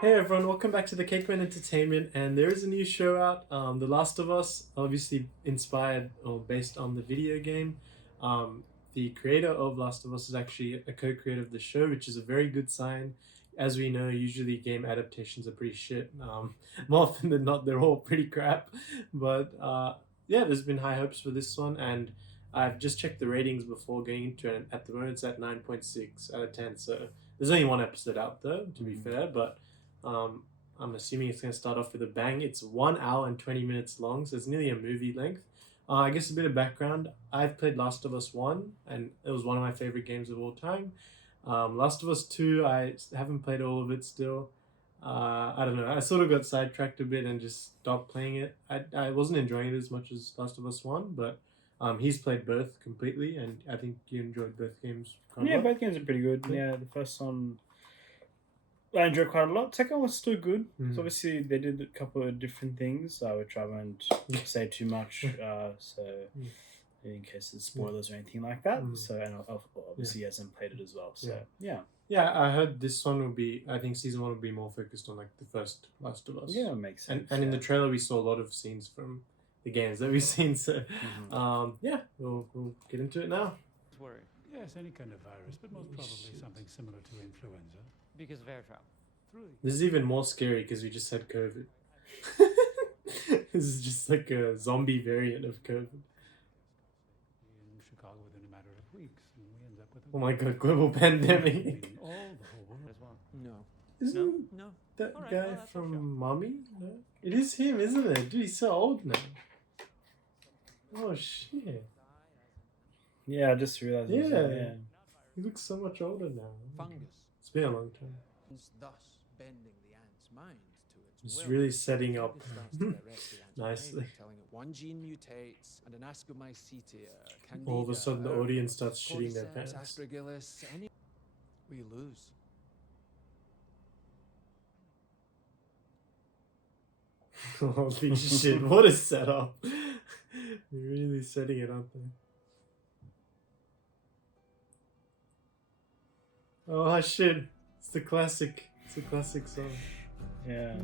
Hey everyone, welcome back to the Cakeman Entertainment, and there is a new show out, The Last of Us, obviously inspired or based on the video game. The creator of Last of Us is actually a co-creator of the show, which is a very good sign. As we know, usually game adaptations are pretty shit. More often than not, they're all pretty crap. But yeah, there's been high hopes for this one, and I've just checked the ratings before going into it, and at the moment it's at 9.6 out of 10. So there's only one episode out though, to be fair, but um, I'm assuming it's going to start off with a bang. It's 1 hour and 20 minutes long, so it's nearly a movie length. I guess a bit of background. I've played Last of Us 1, and it was one of my favorite games of all time. Last of Us 2, I haven't played all of it still. I don't know. I sort of got sidetracked a bit and just stopped playing it. I wasn't enjoying it as much as Last of Us 1, but he's played both completely, and I think you enjoyed both games. Yeah, both games are pretty good. Yeah, the first one I enjoyed quite a lot. Second one was still good. Mm. So obviously they did a couple of different things, which I won't say too much. So in case of spoilers or anything like that. So and obviously he hasn't played it as well. So yeah. Yeah, I heard this one will be. I think season 1 will be more focused on like the first Last of Us. Yeah, it makes sense. And in the trailer we saw a lot of scenes from the games that we've seen. So yeah, we'll get into it now. Worry. Yes, any kind of virus, but most probably something similar to influenza. Because of air travel. This is even more scary because we just had COVID. This is just like a zombie variant of COVID. In Chicago within a matter of weeks, and we end up with Oh my god, global pandemic. in all the whole world As well. No. Isn't No. that All right, guy well, that's our show. from Mommy? No? It is him, isn't it? Dude, he's so old now. Oh shit. Yeah, I just realized. Yeah. He looks so much older now. Fungus, It's been a long time. thus bending the ant's mind to its It's will. really setting up Fungus starts to direct the ant's nicely. behavior, telling it one gene mutates, and an Ascomycetia, Candida, All of a sudden the audience starts shitting their Cordyceps, pants. Aspergillus, any we lose. Holy shit, what a setup. They're really setting it up there. Oh shit. It's the classic. It's a classic song. Yeah.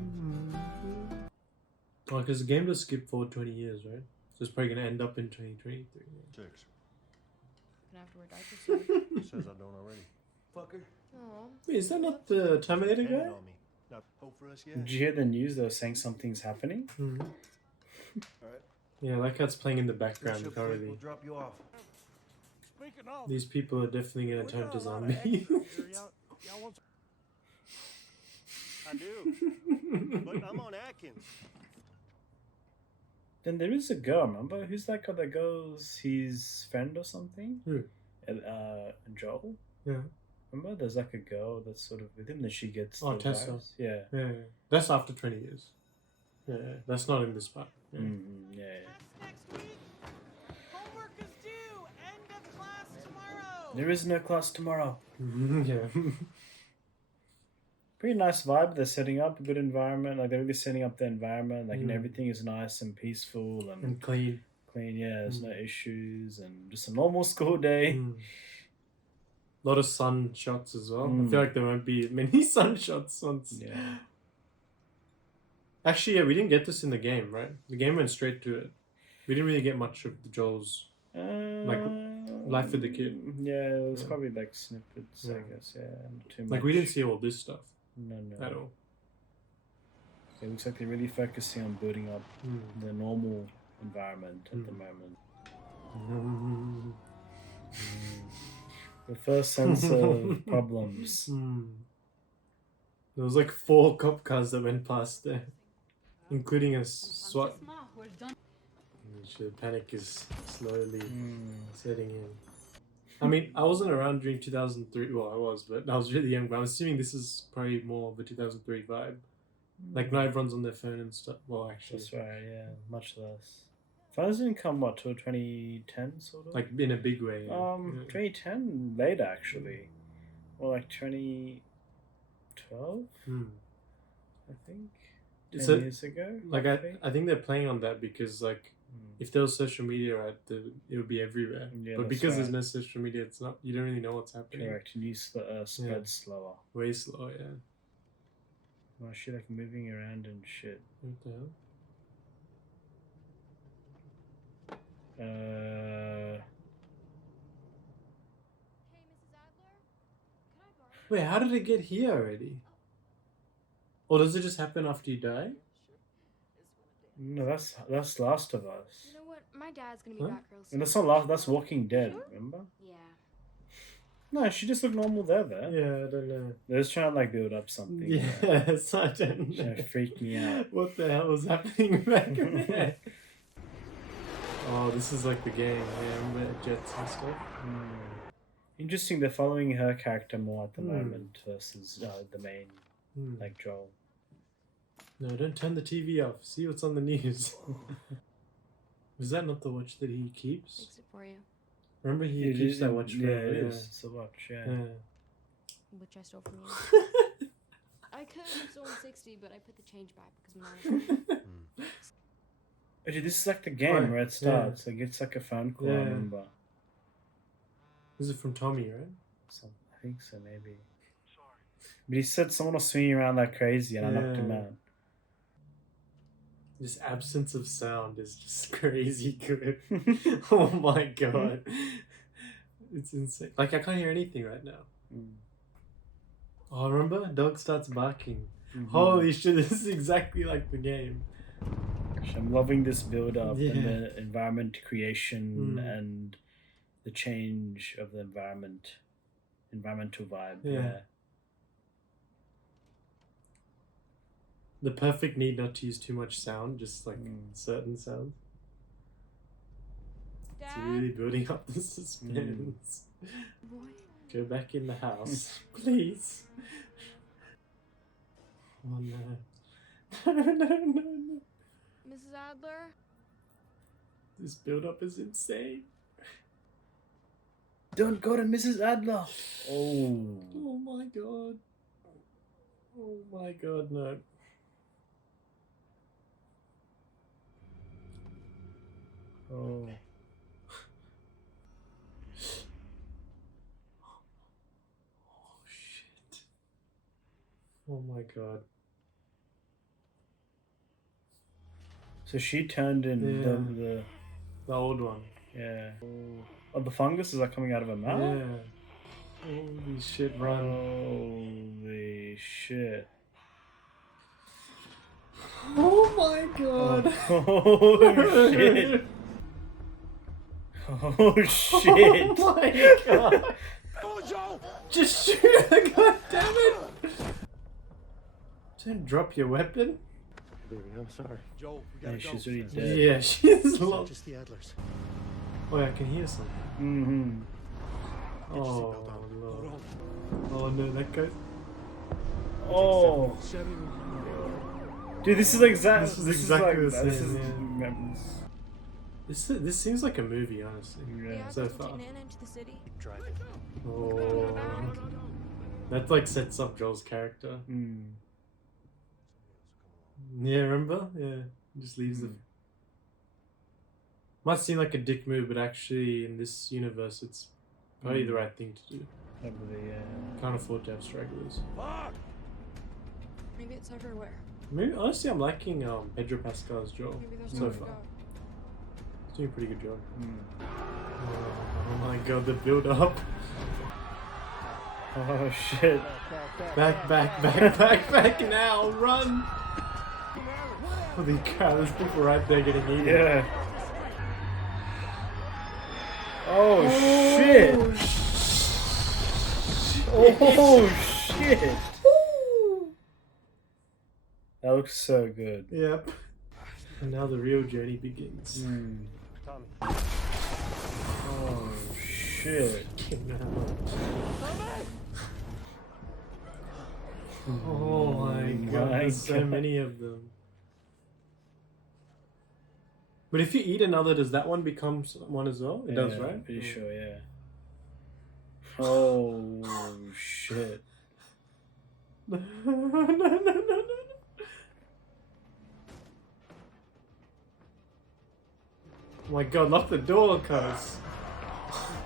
Oh, because the game does skip forward 20 years, right? So it's probably going to end up in 2023. Six. Gonna have to wear diapers soon. Says I don't already. Fucker. Aw. Wait, is that not the Terminator Hand it guy? on me. Not hope for us yet. Did you hear the news? They were saying something's happening. Mhm. Alright. Yeah, like how it's playing in the This background ship currently. will drop you off. Speaking of, These people are definitely going to turn to zombies. I do. But I'm on Atkins. Then there is a girl. Remember who's that guy that goes his friend or something? Who? Joel. Yeah. Remember, there's like a girl that's sort of with him that she gets. Oh, the Tessa. virus. Yeah. Yeah, that's after 20 years. Yeah, that's not in this part. Yeah. Yeah. Next week. Homework is due. End of class tomorrow. There is no class tomorrow. Yeah. Pretty nice vibe they're setting up, a good environment. Like they're really setting up the environment, like and Mm. everything is nice and peaceful and And clean. clean. Yeah, there's no issues and just a normal school day. Mm. A lot of sun shots as well. I Mm. feel like there won't be many sun shots once. Yeah. Actually, yeah, we didn't get this in the game, right? The game went straight to it. We didn't really get much of the Joel's. Life with the kid. Yeah, it was Yeah. probably like snippets, Yeah. I guess. Yeah, not too much. Like, we didn't see all this stuff No. at all. It looks like they're really focusing on building up Mm. the normal environment at the moment. The first sense of problems. Mm. There was like 4 cop cars that went past there, including a SWAT. The panic is slowly setting in. I mean, I wasn't around during 2003. Well, I was, but I was really young. But I'm assuming this is probably more of a 2003 vibe. Like, not everyone's on their phone and stuff. Well, actually, That's right, yeah, much less. Phones didn't come, what, till 2010, sort of? like in a big way. Yeah. 2010, later, actually. Or like 2012, Hmm. I think. 10 So, years ago, like, roughly. I think they're playing on that because, like, if there was social media, right, it would be everywhere. Yeah, but that's because there's right. no social media, it's not. You don't really know what's happening. Correct, news spreads slower. Way slow, yeah. Oh, she like moving around and shit. What the hell? Hey, Mrs. Adler? Can I borrow Wait, how did it get here already? Or does it just happen after you die? No, that's Last of Us. You know what? My dad's gonna be Huh? back real soon. And that's not Last. That's Walking Dead. Remember? Yeah. No, she just looked normal there. Yeah, I don't know. They're just trying to like build up something. Yes, I don't know. It freaked me out. What the hell was happening back there? Oh, this is like the game. Yeah, remember jets and stuff? Interesting. They're following her character more at the moment versus the main, Hmm. like Joel. No, don't turn the TV off. See what's on the news. Is that not the watch that he keeps? Fix it for you. Remember he keeps that watch Yeah, forever. it is. It's a watch. Yeah. Which I stole from you. I could have stolen 60, but I put the change back because I'm honest. Actually, this is like the game Right, where it starts. Like it's like a phone call. I Yeah. remember. This is from Tommy, right? I think so, maybe. But he said someone was swinging around like crazy, and I knocked him Yeah. out. This absence of sound is just crazy good. Oh my god. It's insane. Like, I can't hear anything right now. Oh, remember? Dog starts barking. Mhm. Holy shit, this is exactly like the game. I'm loving this build up Yeah. and the environment creation Mm. and the change of the environmental vibe. Yeah. The perfect need not to use too much sound, just like certain sounds. It's Dad? really building up the suspense. Roy? Go back in the house, please. Oh no. No, no, no, no. Mrs. Adler? This build up is insane. Don't go to Mrs. Adler. Oh. Oh my god. Oh my god, no. Oh. Oh shit. Oh my god. So she turned in Yeah. the The old one. yeah. Oh, the fungus is like coming out of her mouth. Yeah. Holy shit, run. Holy shit. Oh my god. Oh shit. Oh shit. Oh my god. Just shoot her, god damn it. Don't drop your weapon. Baby, I'm sorry. Joel, we Yeah, gotta go. she's already dead. Yeah, she is It's not lost. just the Adlers. Oh, I can hear something. Mm-hmm. Oh, Hold Lord. on. Oh no, that goes. Oh. Seven. Dude, this is exactly This is exactly the this same, is yeah. This seems like a movie, honestly. yeah. So Adlers will far. take Nana into the city. Driving. Oh. That like sets up Joel's character. Mm. Yeah, remember? Yeah. He just leaves them. Might seem like a dick move, but actually in this universe it's probably the right thing to do. Probably, yeah. Can't afford to have stragglers. Maybe it's everywhere. Maybe honestly I'm liking Pedro Pascal's Joel Maybe there's so nowhere to far. go. He's doing a pretty good job. Mm. Oh my god, the build up. Oh shit. Back now, run! Holy cow, there's people right there getting eaten. Yeah. Oh shit. Oh shit. That looks so good. Yep. And now the real journey begins. Mm. Tommy. Oh shit. Oh my god, my there's so God. many of them. But if you eat another, does that one become one as well? It does, Yeah, right? I'm pretty sure, yeah. Oh shit. No, no, no, no, no. Oh my god, lock the door, cuz. Oh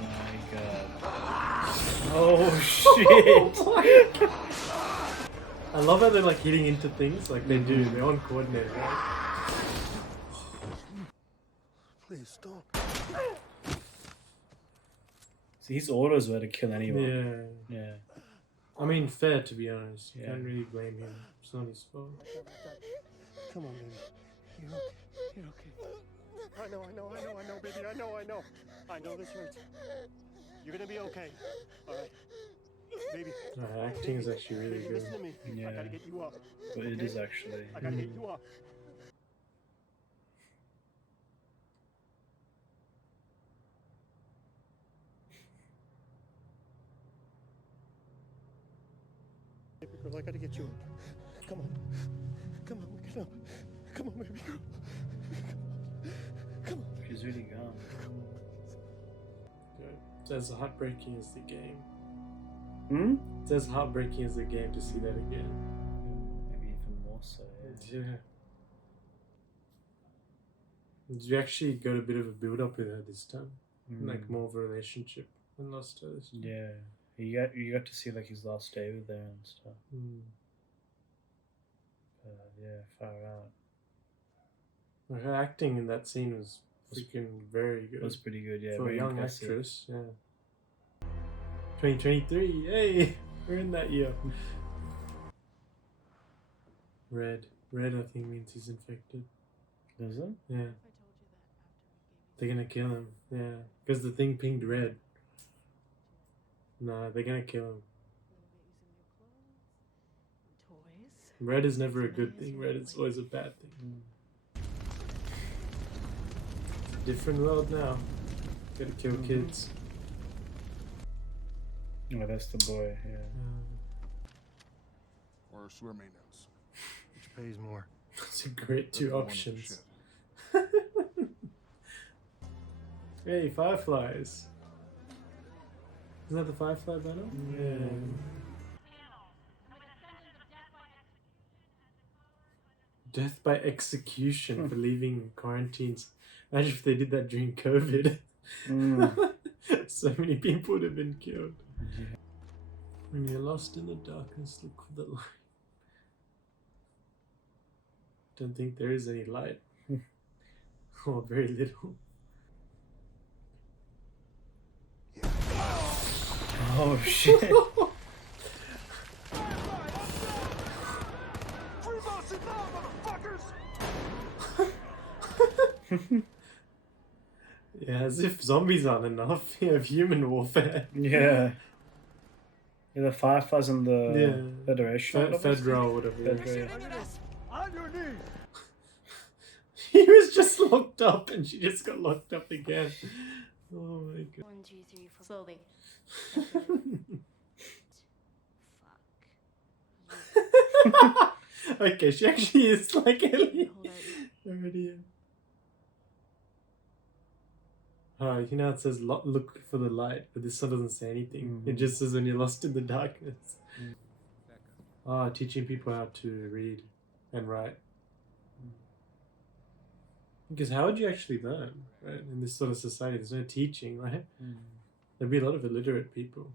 my god. Oh shit. shit. I love how they're like hitting into things like they do. They're uncoordinated, right? Please stop. So his orders were to kill anyone. Yeah. Yeah. I mean, fair to be honest. You Yeah. can't really blame him. It's not his fault. Come on, baby. You're okay. You're okay. I know, baby. I know. I know this hurts. You're gonna be okay. All right, baby. Acting is actually really Baby, good. listen to me. I Yeah. gotta get you up. But it is actually. I gotta get you up. Baby girl, I gotta get you up. Come on, get up. Come on, baby girl. Come on. She's really gone. It's as heartbreaking as the game. Hmm? It's as heartbreaking as the game to see that again. Maybe even more so. Yeah. Yeah. You actually got a bit of a build up with her this time. Like more of a relationship than Lost her this time. Yeah. You got to see like his last day with her and stuff. Yeah, far out. Well, her acting in that scene was freaking very good. It was pretty good, yeah. For a very young impressive. actress, yeah. 2023, hey! We're in that year. Red. Red, I think, means he's infected. Does it? Yeah. They're gonna kill him, yeah. Because the thing pinged red. No, they're gonna kill him. Red is never a good thing. Red is always a bad thing. It's a different world now. Gotta kill kids. Oh, that's the boy, yeah. Or sewer maintenance. Which pays more? That's a great two That's one of options. shit. Hey, fireflies. Isn't that the firefly banner? Yeah. Death by execution for leaving quarantines. Imagine if they did that during COVID. So many people would have been killed. Yeah. When you're lost in the darkness, look for the light. Don't think there is any light. Or very little. Oh shit. Yeah, as if zombies aren't enough. You have human warfare. Yeah. Yeah, the Fireflies and the Federation. Fedra or whatever. it is. Fedra. On your knees. He was just locked up and she just got locked up again. Oh my god. 1, 2, 3, 4. Slowly. Okay, she actually is like Ellie. Hold out. Already. You know it says look for the light, but this one doesn't say anything. It just says when you're lost in the darkness. Teaching people how to read and write. Because how would you actually learn, right? In this sort of society, there's no teaching, right? There'd be a lot of illiterate people.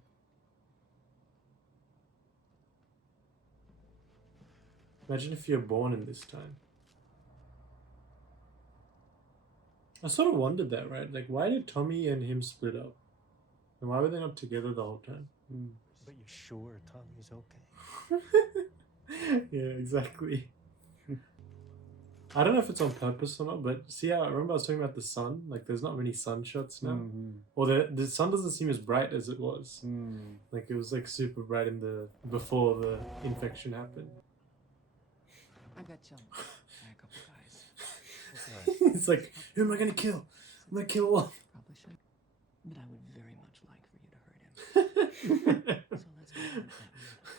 Imagine if you're born in this time. I sort of wondered that, right? Like, why did Tommy and him split up? And why were they not together the whole time? But you're sure Tommy's okay? Yeah, exactly. I don't know if it's on purpose or not, but see how I remember I was talking about the sun? Like, there's not many sun shots now. Or the sun doesn't seem as bright as it was. Like, it was like super bright before the infection happened. I got you. A couple guys. It's like, who am I gonna kill? I'm gonna kill one. Probably should. But I would very much like for you to hurt him. So let's go hunt that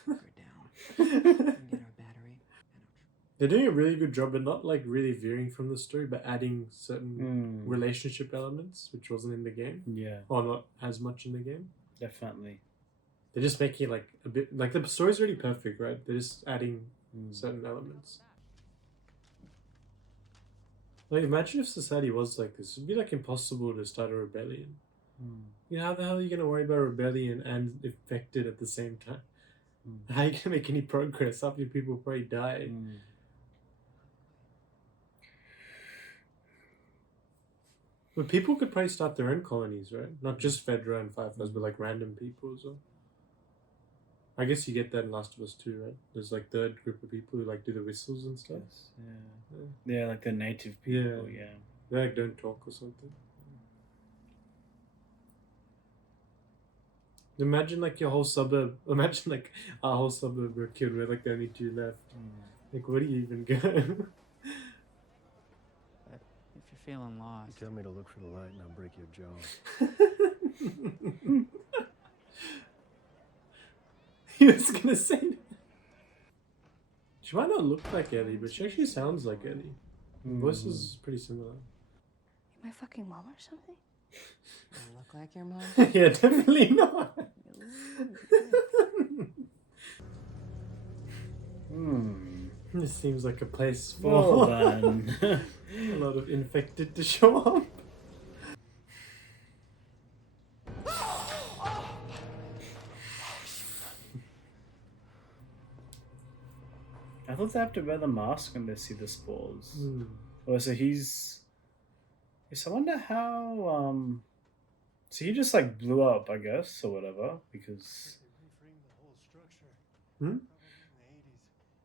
fucker down and get our battery. They're doing a really good job, but not like really veering from the story, but adding certain relationship elements, which wasn't in the game, Yeah, or not as much in the game. definitely. They're just making it like a bit like the story's already perfect, right? They're just adding certain elements. Like, imagine if society was like this. It'd be like impossible to start a rebellion. You know, how the hell are you gonna worry about rebellion and infected at the same time? How are you gonna make any progress? Half your people probably die. But people could probably start their own colonies, right? Not just Fedra and Fireflies, but like random people as well. I guess you get that in Last of Us 2, right? There's like third group of people who like do the whistles and stuff. Yeah, like the native people. Yeah. They like don't talk or something. Imagine like your whole suburb. Imagine like our whole suburb were killed. We're like the only two left. Like, where do you even go? But if you're feeling lost, Tell me to look for the light and I'll break your jaw. He was gonna say that. She might not look like Ellie, but she actually sounds like Ellie. Her voice is pretty similar. My fucking mom or something? you look like your mom. Yeah, definitely not. This seems like a place for Well then. a lot of infected to show up. I thought they have to wear the mask when they see the spores. Oh, so he's. Yes, I wonder how. So he just like blew up, I guess, or whatever, because.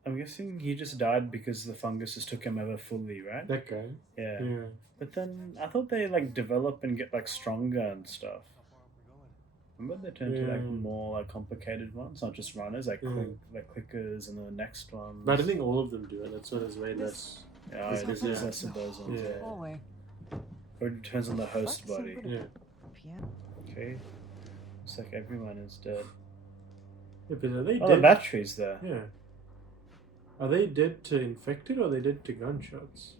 I'm guessing he just died because the fungus just took him over fully, right? That guy. Yeah. Yeah. But then I thought they like develop and get like stronger and stuff. Remember they turn to like more like complicated ones, not just runners, like clickers and the next one. But I don't think all of them do it. That's why there's way less. Yeah, there's less of those ones. Yeah. Hallway. Or it depends on the host body. Yeah. Piano. Okay. Looks like everyone is dead. Yeah, but are they Oh, the dead? battery's there. Yeah. Are they dead to infected or are they dead to gunshots?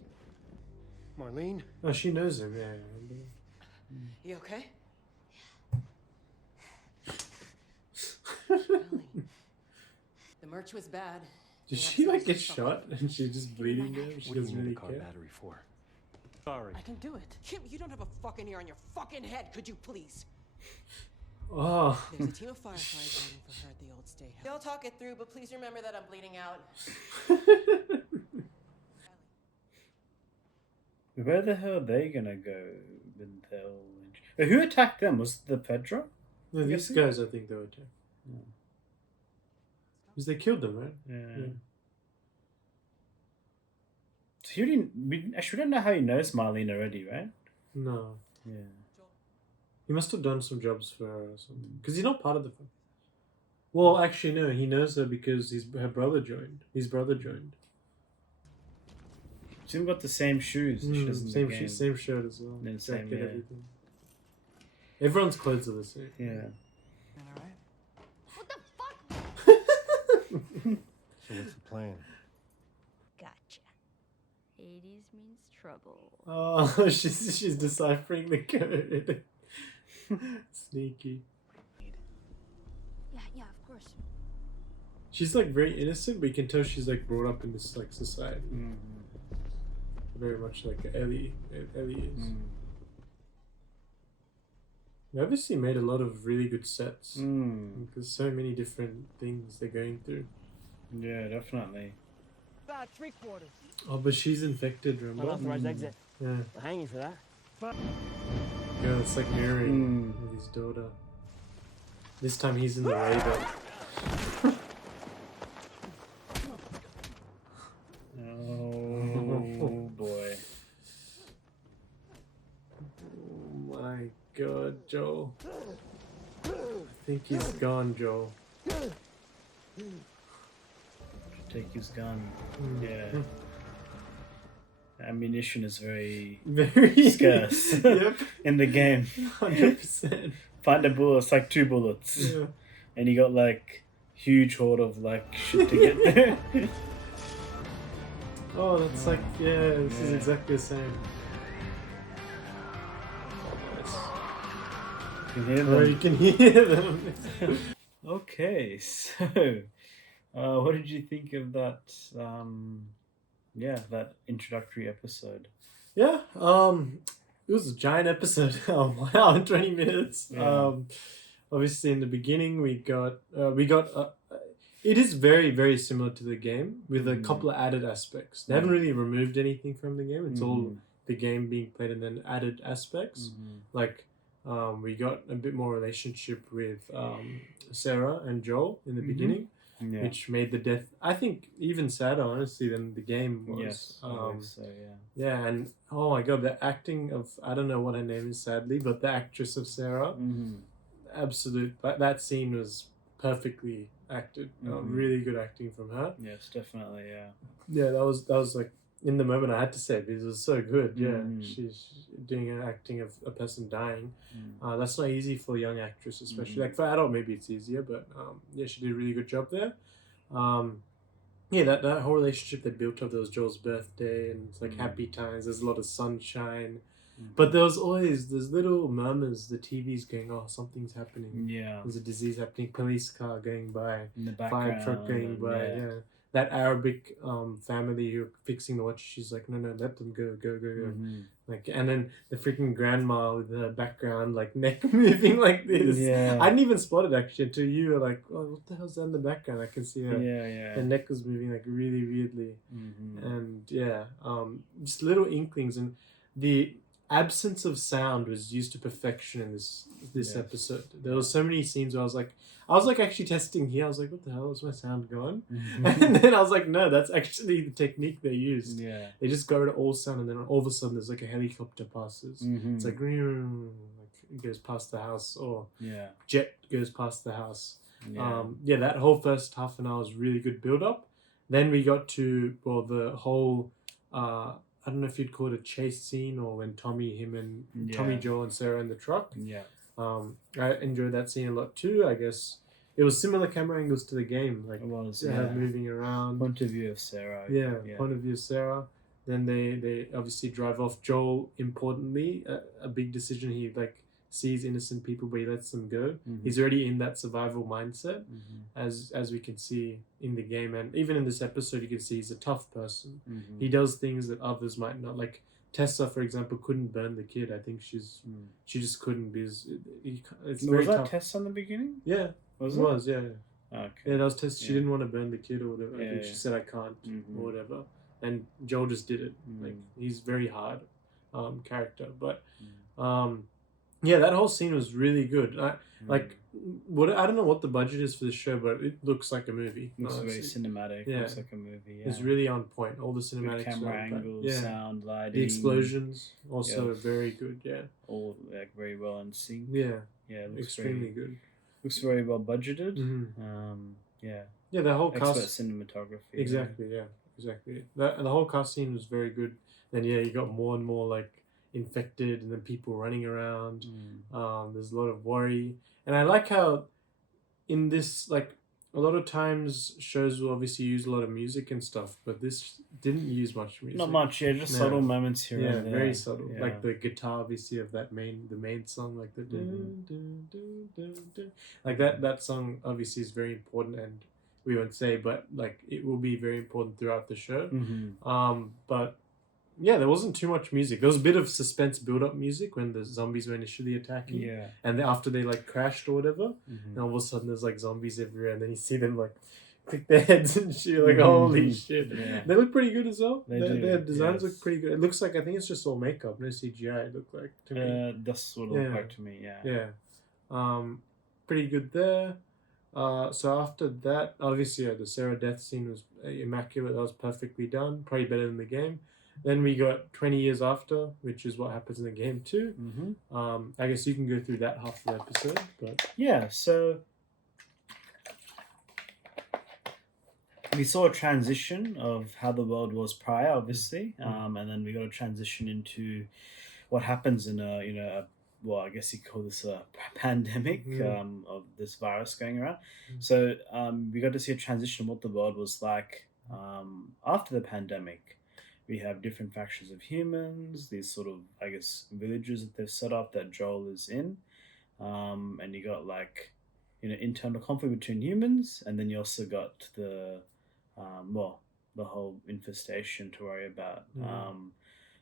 Marlene? Oh, she knows him, yeah. You okay? The merch was bad. Did she like get shot and she's just bleeding there? She What do you doesn't need really the car care. battery for? Sorry. I can do it. Kim, you don't have a fucking ear on your fucking head, could you please? Oh. There's a team of fireflies waiting for her at the old state house. They'll talk it through, but please remember that I'm bleeding out. Where the hell are they gonna go? Who attacked them? Was it the Fedra? No, these guys, I think they were attacked. Because they killed them, right? Yeah. So he didn't. We don't know how he knows Marlene already, right? No. Yeah. He must have done some jobs for her or something. Because he's not part of the family. Well, actually, no. He knows her because her brother joined. His brother joined. She's even got the same shoes. She does in the Same game. same shirt as well. And same, Jacket, yeah. everything. Everyone's clothes are the same. Yeah. Alright? What the fuck? So what's the plan? Gotcha. Hades means trouble. Oh, she's deciphering the code. Sneaky. Yeah, of course. She's like very innocent, but you can tell she's like brought up in this like society. Very much like Ellie is. They obviously made a lot of really good sets. There's so many different things they're going through. Yeah, definitely. About 3/4. Oh, but she's infected, remember? Unauthorized exit. Yeah. I'll hang you for that. Yeah, it's like mirroring with his daughter. This time he's in the radar. Oh boy. Oh my god, Joel. I think he's gone, Joel. Take his gun. Yeah. Ammunition is very Very scarce Yep. in the game. 100%. Find a bullet, it's like 2 bullets. Yeah. And you got like huge hoard of like shit to get there. Oh, that's like, this is exactly the same. You hear Oh, them? you can hear them. Okay, so what did you think of that? That introductory episode. Yeah, it it was a giant episode. 1 hour and 20 minutes. Yeah. Obviously, in the beginning, we got it is very, very similar to the game with a couple of added aspects. They haven't really removed anything from the game. It's all the game being played and then added aspects. Like, we got a bit more relationship with Sarah and Joel in the beginning, Yeah. which made the death, I think, even sadder, honestly, than the game was. Yes. I believe so, yeah. Yeah, and oh my god, the acting of, I don't know what her name is, sadly, but the actress of Sarah, absolute, that scene was perfectly acted. Really good acting from her. Yes, definitely, yeah. Yeah, that was like, in the moment I had to say it because it was so good. Yeah, she's doing an acting of a person dying. That's not easy for a young actress, especially. Like for adult, maybe it's easier, but yeah, she did a really good job there. Yeah, that whole relationship they built up. There was Joel's birthday, and it's like happy times. There's a lot of sunshine, but there was always there's little murmurs. The TV's going, oh, something's happening. Yeah. There's a disease happening. Police car going by. In the Fire background. truck going by. Yeah. That Arabic family who are fixing the watch, she's like, no, let them go. Like, and then the freaking grandma with the background, like neck moving like this. Yeah. I didn't even spot it actually until you were like, oh, what the hell's that in the background? I can see her. Yeah. Her neck was moving like really weirdly. And yeah, just little inklings, and the absence of sound was used to perfection in this episode. There was so many scenes where I was like actually testing here. I was like, what the hell is my sound going? And then I was like, no, that's actually the technique they used. Yeah. They just got rid of all sound, and then all of a sudden there's like a helicopter passes. It's like, it goes past the house, or jet goes past the house. Yeah, that whole first half an hour was really good build up. Then we got to the whole I don't know if you'd call it a chase scene, or when Tommy, Joel, and Sarah in the truck. Yeah. I enjoyed that scene a lot too. I guess it was similar camera angles to the game, like It was, moving around. Point of view of Sarah. Yeah, point of view of Sarah. Then they obviously drive off. Joel, importantly, a big decision. He like sees innocent people, but he lets them go. He's already in that survival mindset, as we can see in the game, and even in this episode, you can see he's a tough person. He does things that others might not. Like Tessa, for example, couldn't burn the kid. I think she just couldn't, because it's very Was that tough. Tessa in the beginning? Yeah, Was it it? was. Yeah. Okay. Yeah, that was Tessa. She Yeah. didn't want to burn the kid or whatever. I think Yeah, she said I can't or whatever. And Joel just did it. Like, Mm. he's very hard character, but yeah, that whole scene was really good. Like, I don't know what the budget is for this show, but it looks like a movie. Looks very honestly. cinematic. Yeah. Looks like a movie. Yeah. It's really on point. All the Good cinematics, camera are on point. angles, Yeah, sound, lighting. the explosions also Yeah. very good. Yeah, all like very well in sync. yeah, Yeah, it looks extremely very, good. looks very well budgeted. Mhm. Yeah, Yeah, the whole expert cast. cinematography. Exactly. Yeah. Exactly. The whole cast scene was very good. Then yeah, you got more and more like infected, and then people running around. There's a lot of worry, and I like how in this, like, a lot of times shows will obviously use a lot of music and stuff, but this didn't use much music. Not much. Yeah, just No. subtle moments here Yeah, and there. very subtle. Yeah. Like the guitar, obviously, of that the main song, like the like that song obviously is very important, and we won't say, but like it will be very important throughout the show. But yeah, there wasn't too much music. There was a bit of suspense build-up music when the zombies were initially attacking, Yeah. and then after they like crashed or whatever, Mhm. and all of a sudden there's like zombies everywhere, and then you see them like click their heads and shit. Like, holy shit! Yeah. They look pretty good as well. They Their do, designs yes. look pretty good. It looks like, I think it's just all makeup, no CGI. It looked like to me. That's what it Yeah. looked like to me. Yeah. Yeah, pretty good there. So after that, obviously, the Sarah death scene was immaculate. That was perfectly done. Probably better than the game. Then we got 20 years after, which is what happens in the game too. I guess you can go through that half of the episode, but Yeah. So we saw a transition of how the world was prior, obviously, and then we got a transition into what happens in well, I guess you call this a pandemic of this virus going around. So we got to see a transition of what the world was like after the pandemic. We have different factions of humans, these sort of, I guess, villages that they've set up that Joel is in, and you got like, internal conflict between humans, and then you also got the the whole infestation to worry about.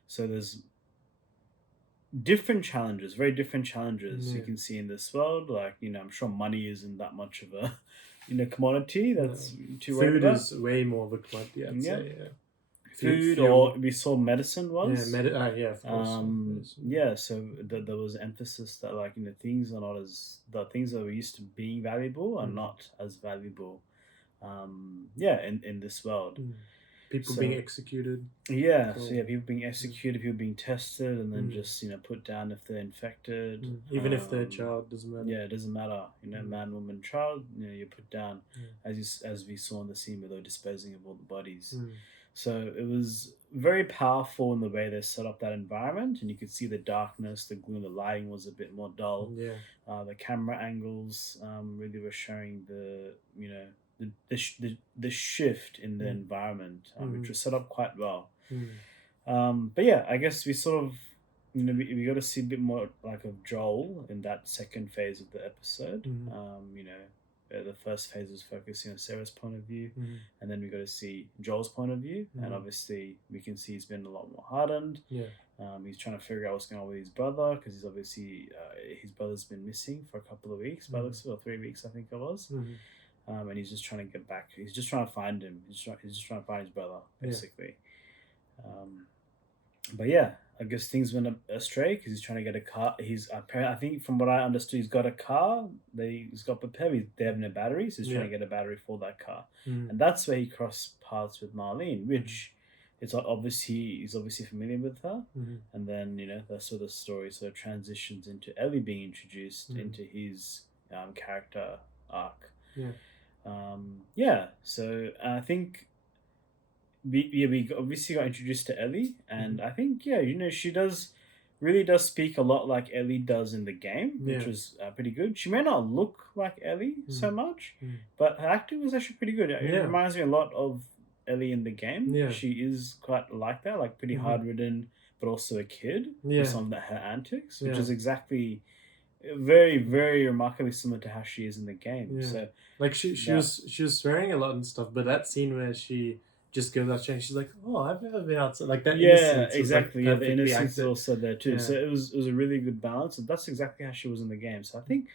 So there's different challenges, very different challenges you Yeah. can see in this world. Like, I'm sure money isn't that much of a commodity that's too worried Food about. is way more of a commodity, I'd Yeah. say. Yeah. Food, fuel. or we saw medicine was. Yeah, of course. Yeah, so there was emphasis that, like, things are not as the things that were used to being valuable are not as valuable. In this world. People So- being executed. Yeah, Cool. so yeah, people being executed, people being tested, and then Mm. just put down if they're infected. Even if they're a Um, child, doesn't matter. Yeah, it doesn't matter. Man, woman, child. You're put down, Yeah. as we saw in the scene where they were disposing of all the bodies. Mm. So it was very powerful in the way they set up that environment, and you could see the darkness, the gloom, the lighting was a bit more dull. Yeah. The camera angles really were showing the shift in the environment, which was set up quite well. But yeah, I guess we sort of we got to see a bit more like of Joel in that second phase of the episode. The first phase was focusing on Sarah's point of view, and then we got to see Joel's point of view, and obviously we can see he's been a lot more hardened. Yeah. He's trying to figure out what's going on with his brother, because he's obviously his brother's been missing for a couple of weeks, by the looks of it, or 3 weeks, I think it was. And he's just trying to get back. He's just trying to find him. He's just trying to find his brother, basically. But yeah, I guess things went astray because he's trying to get a car. I think from what I understood, he's got a car. He's got prepared. They have no batteries. So he's trying to get a battery for that car, and that's where he crossed paths with Marlene, which he's obviously familiar with her. And then that's sort of the story sort of transitions into Ellie being introduced into his character arc. So I think we obviously got introduced to Ellie, and I think she really does speak a lot like Ellie does in the game, which was pretty good. She may not look like Ellie so much, but her acting was actually pretty good. It reminds me a lot of Ellie in the game. She is quite like that, like pretty hard ridden, but also a kid with some of her antics, which is exactly very, very remarkably similar to how she is in the game. So like she was swearing a lot and stuff, but that scene where she just goes out and she's like, "Oh, I've never been outside." Like that. Yeah, innocence exactly. Was, like, The innocence acted. is also there too. Yeah. So it was a really good balance, and that's exactly how she was in the game. So I think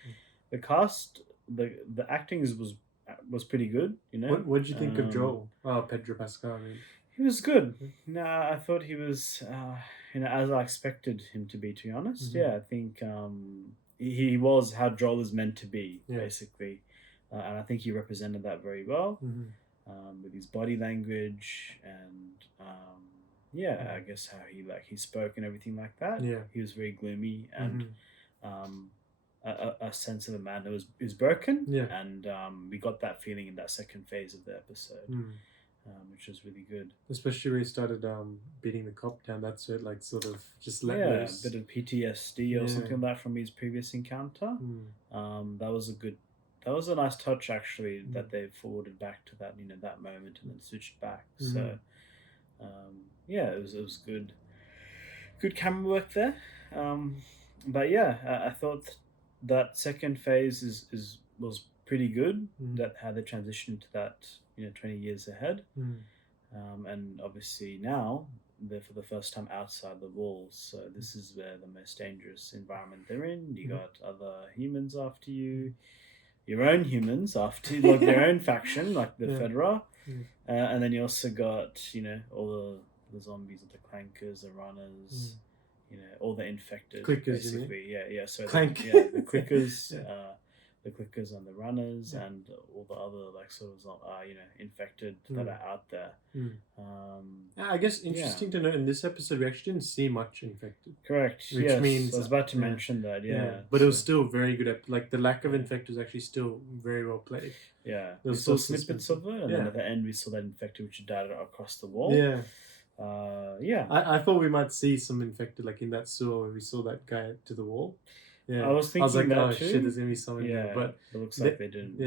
the cast, the acting was pretty good. What did you think of Joel? Oh, Pedro Pascal. I mean, he was good. No, I thought he was, as I expected him to be. To be honest, I think he was how Joel is meant to be, basically, and I think he represented that very well. With his body language and I guess how he spoke and everything like that. He was very gloomy and a sense of a man that is broken. And we got that feeling in that second phase of the episode, which was really good. Especially when he started beating the cop down. That's it, like sort of just let loose. A bit of PTSD or something like that from his previous encounter. That was a nice touch, actually, that they forwarded back to that that moment and then switched back. So it was good camera work there. But I thought that second phase was pretty good. That how they transitioned to that 20 years ahead. And obviously now they're for the first time outside the walls, so this is where the most dangerous environment they're in. You got other humans after you, your own humans after you, like their own faction, like the Fedra, and then you also got all the zombies, the clankers, the runners, all the infected, Clickers, basically. So Clank. the clickers. The clickers and the runners and all the other infected that are out there. I guess interesting to note in this episode we actually didn't see much infected. Correct. Which means I was about to mention that. But it was still very good. Like the lack of infected was actually still very well played. Yeah, There we was saw still snippets suspense. of it, and then at the end we saw that infected which died across the wall. Yeah. I thought we might see some infected, like in that sewer where we saw that guy to the wall. Yeah, I was thinking like, that oh too. shit, there's gonna be someone there. But it looks like they didn't.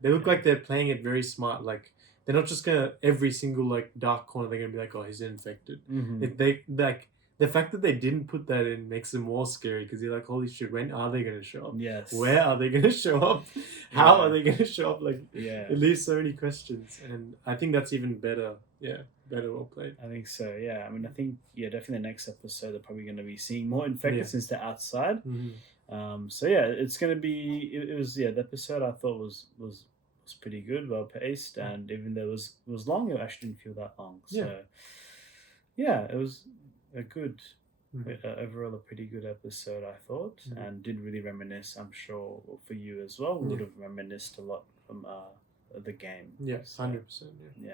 they look like they're playing it very smart. Like they're not just gonna every single like dark corner they're gonna be like, oh, he's infected. They like the fact that they didn't put that in makes it more scary because you're like, holy shit, when are they gonna show up? Yes. Where are they gonna show up? How are they gonna show up? Like it leaves so many questions, and I think that's even better Yeah, better well played. I think so. Yeah. I mean, I think definitely the next episode they're probably going to be seeing more infected Yeah. since they're outside. Mm-hmm. So yeah, it's going to be. It was the episode I thought was pretty good, well paced, and even though it was long, it actually didn't feel that long. So yeah, it was a good. Overall, a pretty good episode, I thought, and did really reminisce. I'm sure for you as well, would have reminisced a lot from the game. Yeah, So, 100%. Yeah. yeah.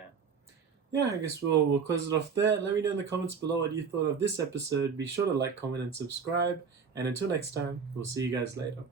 Yeah, I guess we'll close it off there. Let me know in the comments below what you thought of this episode. Be sure to like, comment, and subscribe. And until next time, we'll see you guys later.